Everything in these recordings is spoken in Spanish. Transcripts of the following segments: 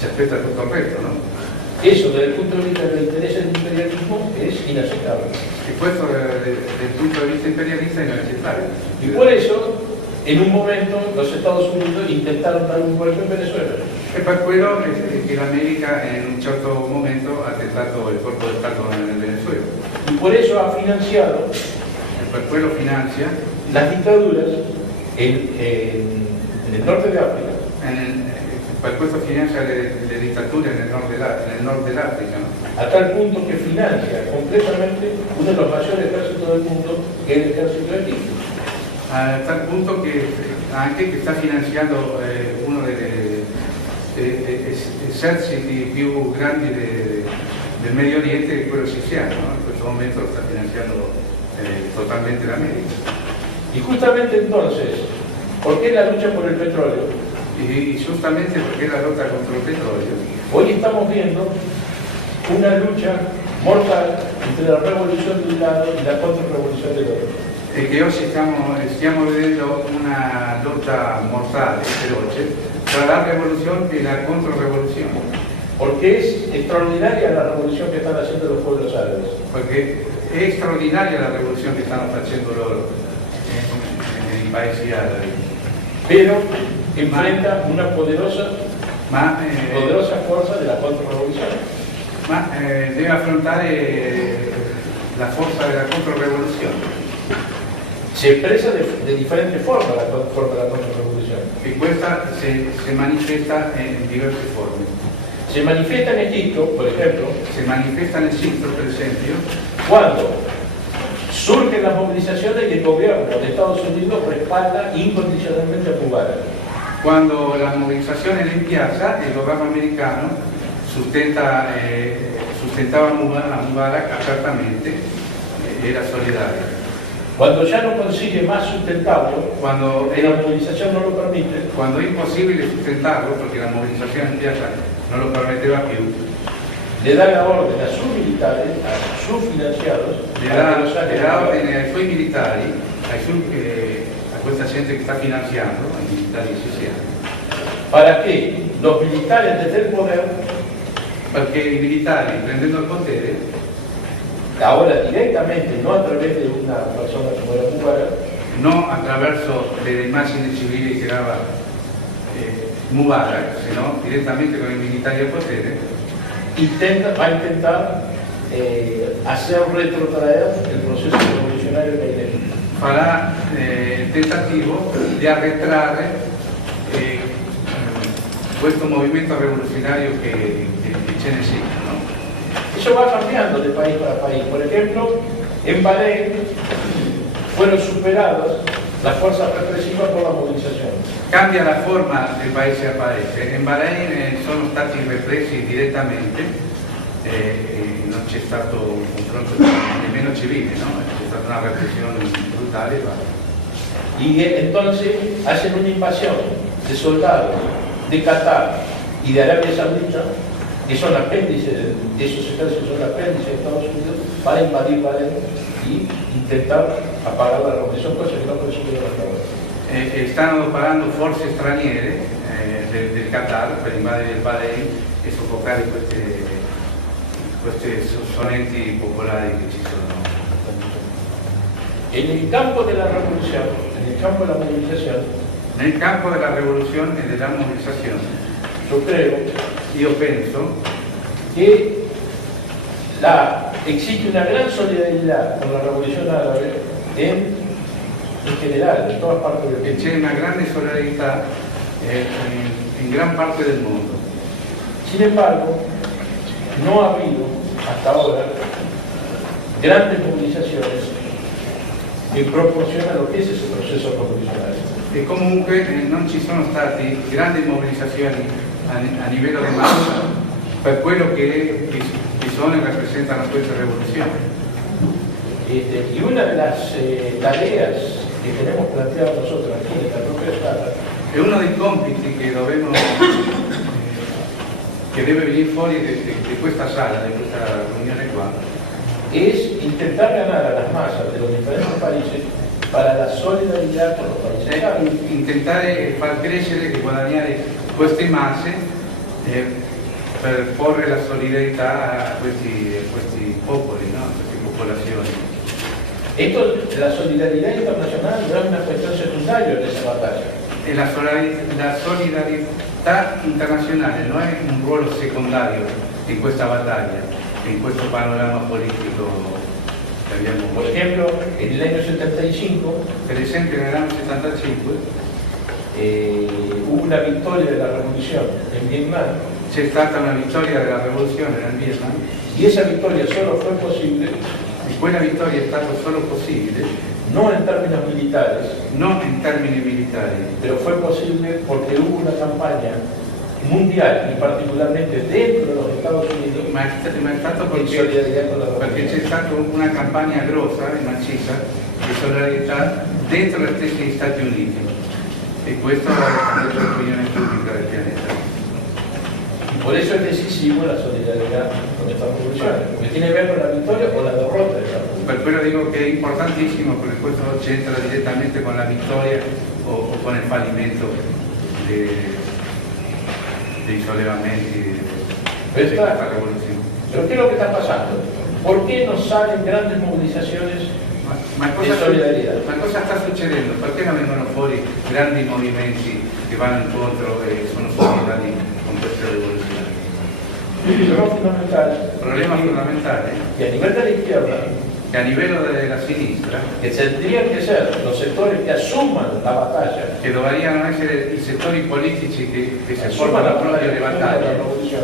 ci aspetta tutto il resto, no? Eso, desde el punto de vista del interés del imperialismo, es inaceptable. E questo desde il punto di vista imperialista è inaccettabile. Y por eso, en un momento, los Estados Unidos intentaron dar un golpe en Venezuela. E per quello che l'America in un certo momento ha tentato il colpo di Stato nel Venezuela. Y por eso ha financiado E per quello finanzia las dictaduras en el norte de África, per questo finanzia le dittature nel nord dell'Africa, no? a tal punto que financia completamente uno de los mayores ejércitos del mundo, que es el ejército de Egipto. A tal punto che anche che sta finanziando uno degli eserciti più grandi del Medio Oriente, quello siriano, no? In questo momento lo sta finanziando totalmente l'America. Y justamente entonces, ¿por qué la lucha por el petróleo? Y justamente perché la lotta contro il petrolio, Hoy estamos viendo una lucha mortal entre la revolución de un lado y la contrarrevolución del otro. e che oggi stiamo vedendo una lotta mortale, feroce, tra la rivoluzione e la controrevoluzione, Porque es extraordinaria la revolución que están haciendo los pueblos árabes. perché è straordinaria la rivoluzione che stanno facendo loro nei paesi arabi, Pero enfrenta una poderosa ma fuerza de la contrarrevolución. deve affrontare la forza della controrevoluzione, Se expresa de diferentes formas la contrarrevolución. e questa si manifesta in diverse forme. Se manifiesta en Egipto, por ejemplo, Si manifesta in Egitto, per esempio, cuando surgen las movilizaciones y el gobierno de Estados Unidos respalda incondicionalmente a Mubarak. quando la mobilizzazione è in piazza, il governo americano sustentava Mubarak apertamente, era solidario. Cuando ya no consigue más sustentarlo, Quando y la movilización no lo permite, è impossibile sustentarlo, perché la mobilizzazione in piazza non lo permetteva più, le da la orden a sus militares, a sus financiados, le para que los dà saquen. ordine ai suoi militari, a questa gente che sta finanziando, ai militari siriani, para que los militares desde el poder, perché i militari, prendendo il potere, ahora directamente, no a través de una persona como era Mubarak, non attraverso le immagini civili che dava Mubarak, sino direttamente con i militari al potere, va a intentar hacer retrotraer el proceso revolucionario que hay en Egipto. farà il tentativo di arretrare questo movimento rivoluzionario che c'è nel Egitto, no? Eso va cambiando de país para país. Por ejemplo, en Bahrein fueron superadas las fuerzas represivas por la movilización. Cambia la forma del paese a paese. In Bahrain sono stati repressi direttamente, non c'è stato un confronto nemmeno civile, no? C'è stata una repressione brutale. Y entonces hacen una invasión de soldados de Qatar y de Arabia Saudita, que son apéndices, esos ejércitos son apéndices de Estados Unidos, para invadir Bahrein y intentar apagar la revolución, cosa que no consiguieron hasta ahora. Stanno preparando forze straniere del Qatar per invadere il Bahrain e soffocare questi sonenti popolari che ci sono. En el campo de la revolución, en el campo de la movilización, Nel campo della rivoluzione e della mobilizzazione, yo creo io penso que existe una gran solidaridad con la revolución árabe en general, en todas partes del che mundo. c'è una grande solidarietà in gran parte del mondo. Sin embargo, no ha habido hasta ahora grandes movilizaciones en proporción a lo que es ese proceso revolucionario. E comunque non ci sono stati grandi mobilizzazioni a livello di massa per quello che sono e rappresentano queste rivoluzioni. Y una de las tareas que tenemos planteado nosotros aquí en esta propia sala E uno dei compiti che deve venire fuori di questa sala, di questa riunione qua, es intentar ganar a las masas de los diferentes países para la solidaridad con los países árabes. è intentare far crescere e guadagnare queste masse per porre la solidarietà a questi popoli, no? A queste popolazioni. Esto, la solidaridad internacional no es una cuestión secundaria en esa batalla. E la solidarietà internazionale non è un ruolo secondario in questa battaglia, in questo panorama politico che abbiamo. Por ejemplo, en el año 75, Per esempio nell'anno 75 hubo una victoria de la revolución en Vietnam, c'è stata una vittoria della rivoluzione nel Vietnam y esa victoria solo fue posible e quella vittoria è stata solo possibile no en términos militares, non in termini militari, pero fue posible porque hubo una campaña mundial y particularmente dentro de los Estados Unidos ma è stato en solidaridad con la perché c'è revolución. stata una campagna grossa e maciza di solidarietà dentro gli stessi Stati Uniti e questo ha cambiato l'opinione pubblica del pianeta. Y por eso es decisivo la solidaridad con esta revolución, porque tiene que ver con la victoria o la derrota de esta revolución. Per quello dico che è importantissimo perché questo c'entra direttamente con la vittoria o con il fallimento dei sollevamenti di questa rivoluzione. Pero ¿qué es lo que está pasando? ¿Por qué no salen grandes movilizaciones Ma di solidarietà? cosa sta succedendo? Perché non vengono fuori grandi movimenti che vanno incontro e sono solidari con queste rivoluzioni? El problema fundamental Il problema fondamentale è que a nivel de la izquierda, che a livello della sinistra, que tendrían que ser los sectores que asuman la batalla, che dovrebbero essere i settori politici che si asuman la portano proprio le de la battaglie, revolución,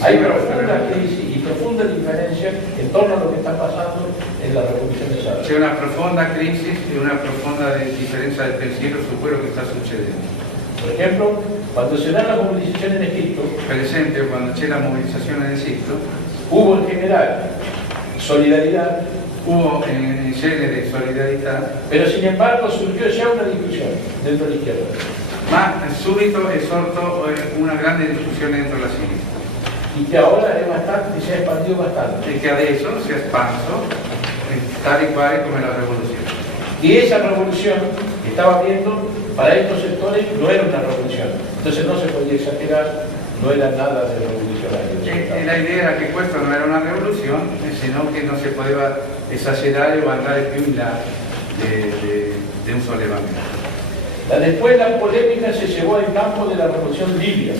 hay profunda crisis y profunda diferencia en torno a lo que está pasando en la revolución de Sara. c'è una profonda crisi e una profonda differenza del pensiero su quello che sta succedendo. Por ejemplo, cuando se da la movilización en Egipto, Per esempio, quando c'è la mobilizzazione in Egitto, hubo en general solidaridad, hubo in sede di solidarietà, pero sin embargo surgió ya una discusión dentro de la izquierda. ma subito è sorto una grande discussione dentro la sinistra Y que ahora es bastante, se ha expandido bastante. e che adesso si è espanso tal y quale come la rivoluzione. Y esa revolución que estaba viendo para estos sectores no era una revolución. Entonces no se podía exagerar, no era nada de revolucionario. E la idea era che questa non era una rivoluzione, sino che non si poteva esagerare o andare più in là di un sollevamento. Después la polémica se llevó al campo de la revolución libia.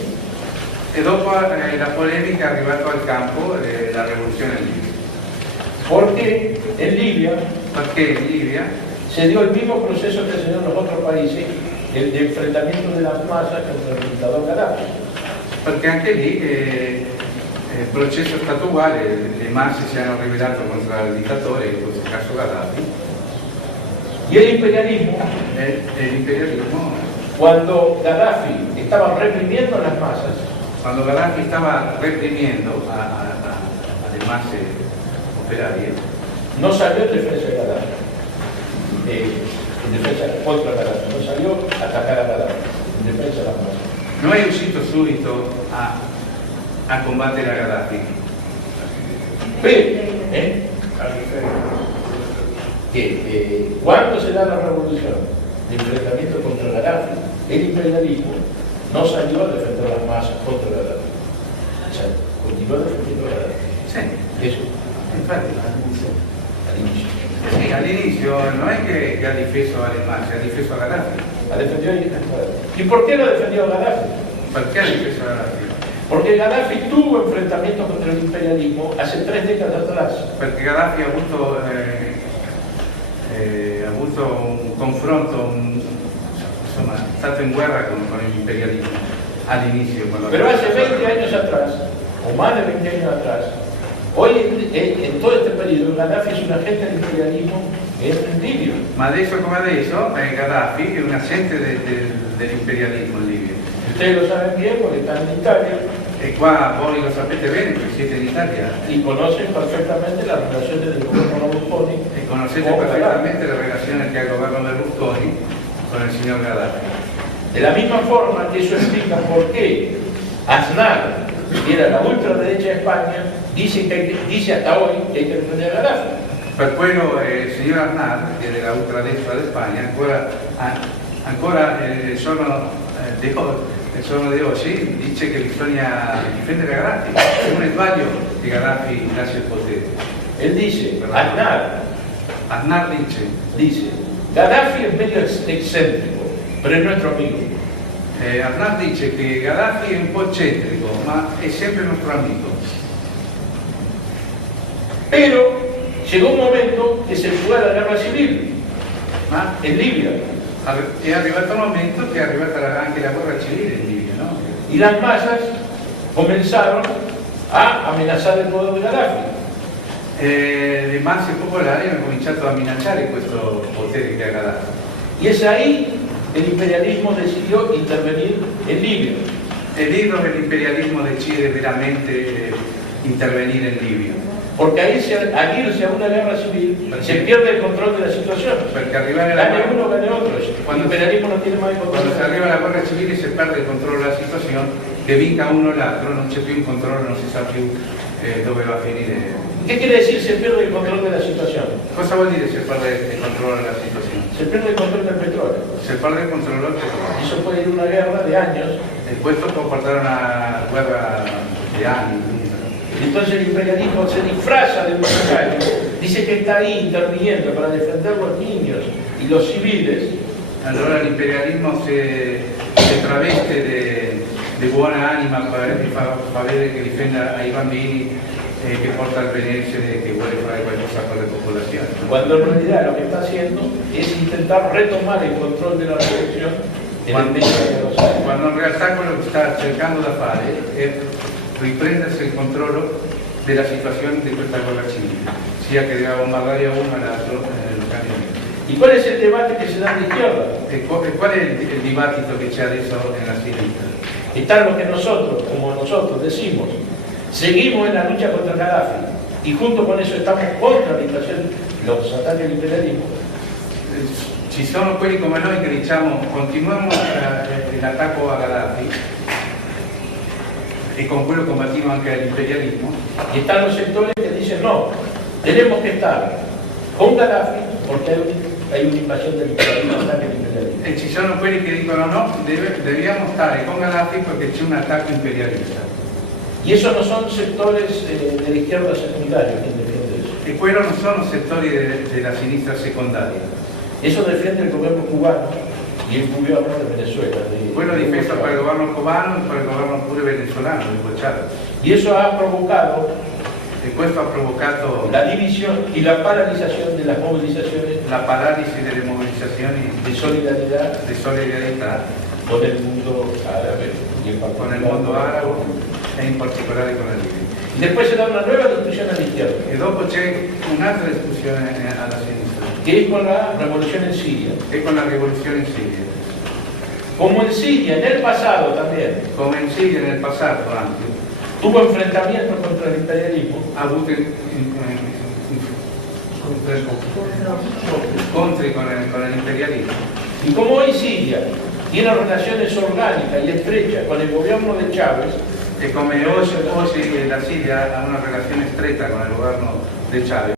E dopo la polemica è arrivato al campo della rivoluzione in Libia. Porque en Libia Perché in Libia se dio el mismo proceso que se dio en los otros países, el de enfrentamiento de las masas contra el dictador Gaddafi. Perché anche lì il processo è stato uguale, le masse si hanno ribellato contro il dittatore, in questo caso Gaddafi, Y el imperialismo, e l'imperialismo, cuando Gaddafi estaba reprimiendo a las masas, quando Gaddafi stava reprimendo alle masse operaie, no salió en defensa de Gaddafi, en defensa contra Gaddafi, no salió a atacar a Gaddafi, en defensa de las masas. non è uscito subito a combattere a Gaddafi. Pero, que cuando se da la revolución de enfrentamiento contra Gaddafi, el imperialismo no salió a defender las masas contra Gaddafi. O sea, continuó defendiendo a Gaddafi. Sì, Eso, infatti. al inicio. Sì, all'inizio non è che ha difeso alle masse, ha difeso a Gaddafi. La defendió a Gaddafi. ¿Y por qué lo defendió a Gaddafi? Perché ha difeso a Gaddafi? Porque Gaddafi tuvo enfrentamientos contra el imperialismo hace 3 décadas atrás. Perché Gaddafi ha avuto un confronto, insomma, è stato in guerra con l'imperialismo all'inizio. Pero hace 20 años atrás, o más de 20 años atrás, hoy en todo este periodo Gaddafi es un agente del imperialismo en Libia. Ma adesso come adesso Gaddafi è un agente dell'imperialismo in Libia. Ustedes lo saben bien porque están en Italia E qua voi lo sapete bene perché siete in Italia y conocen perfectamente las relaciones del gobierno Berlusconi e conoscete con perfettamente le relazioni che ha il governo Berlusconi con il signor Gaddafi. De la misma forma que eso explica por qué Aznar, que era la ultraderecha de España, dice hasta hoy que hay que defender a Gaddafi. Per quello il signor Aznar, che è della ultradestra di Spagna, ancora sono il giorno di oggi dice che bisogna difendere Gheddafi, non è sbaglio che Gheddafi lascia il potere. Él dice, Aznar dice, Gheddafi es medio excéntrico, pero es nuestro amigo. Aznar dice che Gheddafi è un po' eccentrico, ma è sempre nostro amico. Pero llegó un momento que se fue a la guerra civil, Ma en Libia, è arrivato il momento che è arrivata anche la guerra civile in Libia, no? y las masas comenzaron a amenazar el poder de Gheddafi. Le masse popolari hanno cominciato a minacciare questo potere che ha Gheddafi. Y es ahí que el imperialismo decidió intervenir en Libia. È lì dove l'imperialismo decide veramente intervenire in Libia. Porque al irse a una guerra civil se pierde el control de la situación. Perché arrivare alla Gane guerra, uno, gane otro. El imperialismo no tiene más control. quando si arriva alla guerra civile si perde il controllo della situazione, che vinca uno o l'altro, non c'è più un controllo, non si sa più dove va a finire. ¿Qué quiere decir se pierde el control de la situación? Cosa vuol dire se perde il controllo della situazione? Se pierde el control del petróleo. Se perde il controllo del petrolio. Eso puede ir a una guerra de años. E questo può portare a una guerra di anni. Entonces el imperialismo se disfraza de mercenario, dice que está ahí interviniendo para defender los niños y los civiles. Allora l'imperialismo si traveste di buona anima e fa vedere che difende ai bambini, che porta il benessere, che vuole fare qualcosa con le popolazioni. Cuando en realidad lo que está haciendo es intentar retomar el control de la revolución en el medio de los años. Quando in realtà quello che sta cercando da fare è riprendersi il controllo della situazione di questa guerra civile, sia che debba bombardare a uno all'altro localmente. ¿Y cuál es el debate que se da en la izquierda? E qual è il dibattito che c'è adesso nella sinistra? Está lo que nosotros, como nosotros decimos, seguimos en la lucha contra Gheddafi y junto con eso estamos contra la invasión, los ataques del imperialismo. Ci sono quelli come noi che diciamo continuiamo l'attacco a Gheddafi e con quello combattimos anche l'imperialismo. Y están los sectores que dicen no, tenemos que estar con Gheddafi porque hay una invasión del imperialismo, un ataque del imperialismo. E ci sono quelli che dicono no, dobbiamo stare con Gheddafi perché c'è un attacco imperialista. Y esos no son sectores de la izquierda secundaria quien defiende eso. E quello non sono settori della sinistra secondaria. Eso defiende el gobierno cubano y el gobierno de Venezuela. Quello difeso per il governo cubano e per il governo pure venezuelano di Chávez. Y eso ha provocado E questo ha provocato la división y la paralización de las movilizaciones la paralisi delle mobilizzazioni de solidaridad di solidarietà con el mundo árabe y en con particular il mondo arabo e in particolare con la Libia. Y después se da una nueva discusión a la izquierda, E dopo c'è un'altra discussione alla sinistra, que es con la revolución en Siria. e con la rivoluzione in Siria. Como en Siria, en el pasado también, Come in Siria nel passato anche, tuvo enfrentamientos contra el imperialismo, ha avuto scontri con l'imperialismo. y como hoy Siria tiene relaciones orgánicas y estrechas con el gobierno de Chávez, E come oggi la Siria ha una relazione stretta con il governo di Chávez.